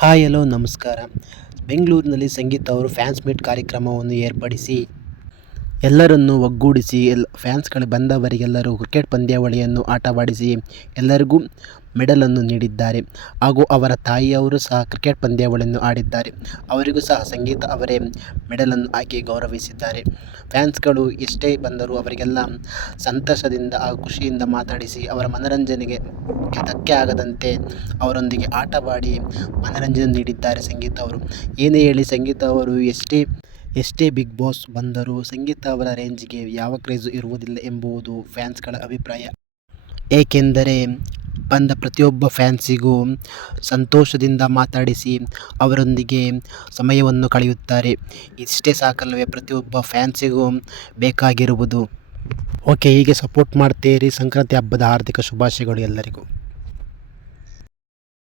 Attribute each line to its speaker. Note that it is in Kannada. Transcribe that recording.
Speaker 1: ಹಾಯ್, ಹಲೋ, ನಮಸ್ಕಾರ. ಬೆಂಗಳೂರಿನಲ್ಲಿ ಸಂಗೀತ ಅವರು ಫ್ಯಾನ್ಸ್ ಮೀಟ್ ಕಾರ್ಯಕ್ರಮವನ್ನು ಏರ್ಪಡಿಸಿ ಎಲ್ಲರನ್ನು ಒಗ್ಗೂಡಿಸಿ, ಎಲ್, ಫ್ಯಾನ್ಸ್ಗಳು ಬಂದವರಿಗೆಲ್ಲರೂ ಕ್ರಿಕೆಟ್ ಪಂದ್ಯಾವಳಿಯನ್ನು ಆಟವಾಡಿಸಿ, ಎಲ್ಲರಿಗೂ ಮೆಡಲನ್ನು ನೀಡಿದ್ದಾರೆ. ಹಾಗೂ ಅವರ ತಾಯಿಯವರು ಸಹ ಕ್ರಿಕೆಟ್ ಪಂದ್ಯಾವಳಿಯನ್ನು ಆಡಿದ್ದಾರೆ. ಅವರಿಗೂ ಸಹ ಸಂಗೀತ ಅವರೇ ಮೆಡಲನ್ನು ಹಾಕಿ ಗೌರವಿಸಿದ್ದಾರೆ. ಫ್ಯಾನ್ಸ್ಗಳು ಎಷ್ಟೇ ಬಂದರೂ ಅವರಿಗೆಲ್ಲ ಸಂತೋಷದಿಂದ ಹಾಗೂ ಖುಷಿಯಿಂದ ಮಾತಾಡಿಸಿ ಅವರ ಮನರಂಜನೆಗೆ ಧಕ್ಕೆ ಆಗದಂತೆ ಅವರೊಂದಿಗೆ ಆಟವಾಡಿ ಮನರಂಜನೆ ನೀಡಿದ್ದಾರೆ ಸಂಗೀತ ಅವರು. ಏನೇ ಹೇಳಿ ಸಂಗೀತ ಅವರು ಎಷ್ಟೇ ಎಷ್ಟೇ ಬಿಗ್ ಬಾಸ್ ಬಂದರೂ ಸಂಗೀತ ಅವರ ರೇಂಜ್ಗೆ ಯಾವ ಕ್ರೇಜು ಇರುವುದಿಲ್ಲ ಎಂಬುದು ಫ್ಯಾನ್ಸ್ಗಳ ಅಭಿಪ್ರಾಯ. ಏಕೆಂದರೆ ಬಂದ ಪ್ರತಿಯೊಬ್ಬ ಫ್ಯಾನ್ಸಿಗೂ ಸಂತೋಷದಿಂದ ಮಾತಾಡಿಸಿ ಅವರೊಂದಿಗೆ ಸಮಯವನ್ನು ಕಳೆಯುತ್ತಾರೆ. ಇಷ್ಟೇ ಸಾಕಲ್ಲವೇ ಪ್ರತಿಯೊಬ್ಬ ಫ್ಯಾನ್ಸಿಗೂ ಬೇಕಾಗಿರುವುದು. ಓಕೆ, ಹೀಗೆ ಸಪೋರ್ಟ್ ಮಾಡ್ತೀರಿ. ಸಂಕ್ರಾಂತಿ ಹಬ್ಬದ ಹಾರ್ದಿಕ ಶುಭಾಶಯಗಳು ಎಲ್ಲರಿಗೂ.